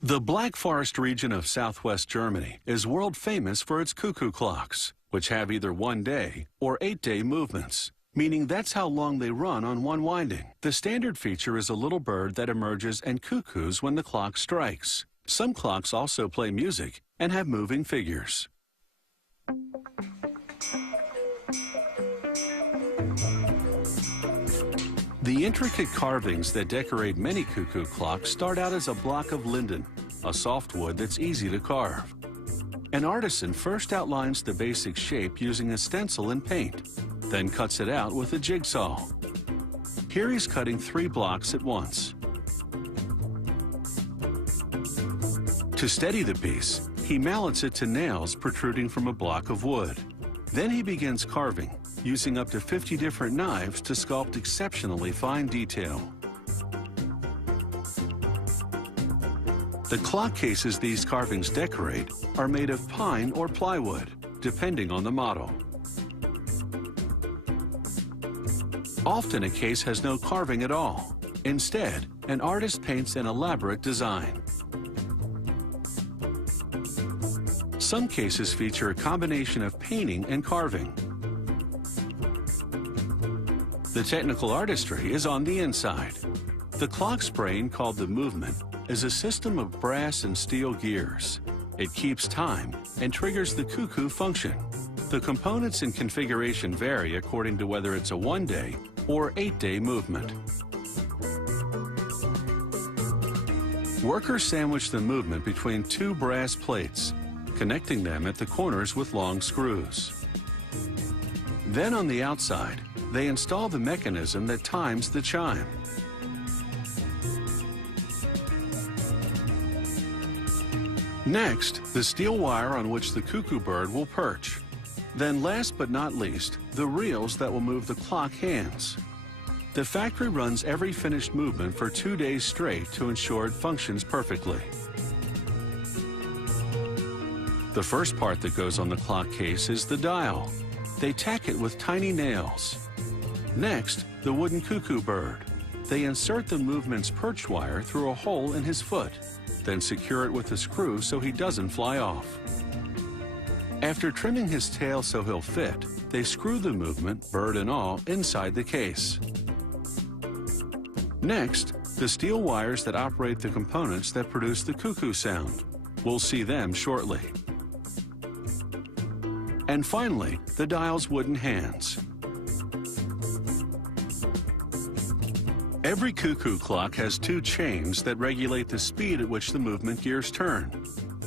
The Black Forest region of southwest Germany is world famous for its cuckoo clocks, which have either 1-day or 8-day movements, meaning that's how long they run on one winding. The standard feature is a little bird that emerges and cuckoos when the clock strikes. Some clocks also play music and have moving figures. The intricate carvings that decorate many cuckoo clocks start out as a block of linden, a soft wood that's easy to carve. An artisan first outlines the basic shape using a stencil and paint, then cuts it out with a jigsaw. Here he's cutting 3 blocks at once. To steady the piece, he mallets it to nails protruding from a block of wood. Then he begins carving, using up to 50 different knives to sculpt exceptionally fine detail. The clock cases these carvings decorate are made of pine or plywood, depending on the model. Often a case has no carving at all. Instead, an artist paints an elaborate design. Some cases feature a combination of painting and carving. The technical artistry is on the inside. The clock's brain, called the movement, is a system of brass and steel gears. It keeps time and triggers the cuckoo function. The components and configuration vary according to whether it's a 1-day or 8-day movement. Workers sandwich the movement between 2 brass plates, connecting them at the corners with long screws. Then on the outside, they install the mechanism that times the chime. Next, the steel wire on which the cuckoo bird will perch. Then last but not least, the reels that will move the clock hands. The factory runs every finished movement for 2 days straight to ensure it functions perfectly. The first part that goes on the clock case is the dial. They tack it with tiny nails. Next, the wooden cuckoo bird. They insert the movement's perch wire through a hole in his foot, then secure it with a screw so he doesn't fly off. After trimming his tail so he'll fit, they screw the movement, bird and all, inside the case. Next, the steel wires that operate the components that produce the cuckoo sound. We'll see them shortly. And finally, the dial's wooden hands. Every cuckoo clock has 2 chains that regulate the speed at which the movement gears turn.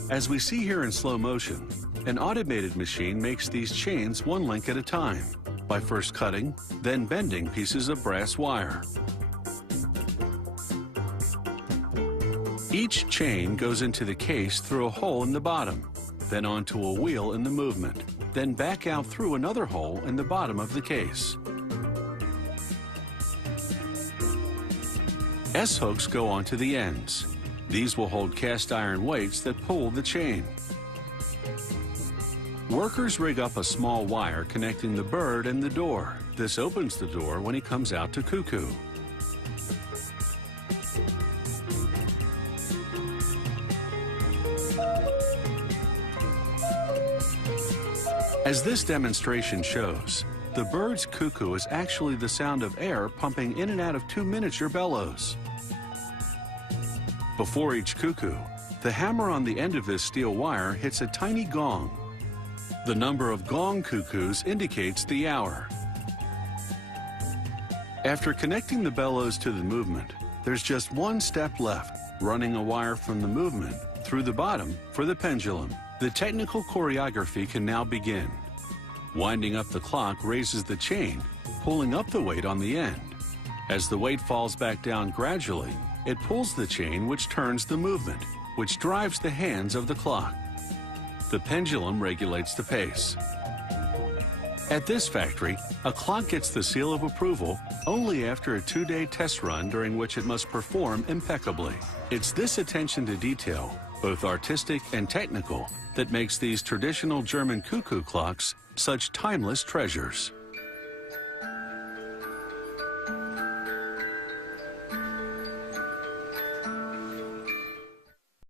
As we see here in slow motion, an automated machine makes these chains 1 link at a time by first cutting, then bending pieces of brass wire. Each chain goes into the case through a hole in the bottom, then onto a wheel in the movement, then back out through another hole in the bottom of the case. S-hooks go onto the ends. These will hold cast iron weights that pull the chain. Workers rig up a small wire connecting the bird and the door. This opens the door when he comes out to cuckoo. As this demonstration shows, the bird's cuckoo is actually the sound of air pumping in and out of 2 miniature bellows. Before each cuckoo, the hammer on the end of this steel wire hits a tiny gong. The number of gong cuckoos indicates the hour. After connecting the bellows to the movement, there's just 1 step left, running a wire from the movement through the bottom for the pendulum. The technical choreography can now begin. Winding up the clock raises the chain, pulling up the weight on the end. As the weight falls back down gradually, it pulls the chain, which turns the movement, which drives the hands of the clock. The pendulum regulates the pace. At this factory, a clock gets the seal of approval only after a 2-day test run during which it must perform impeccably. It's this attention to detail, both artistic and technical, that makes these traditional German cuckoo clocks such timeless treasures.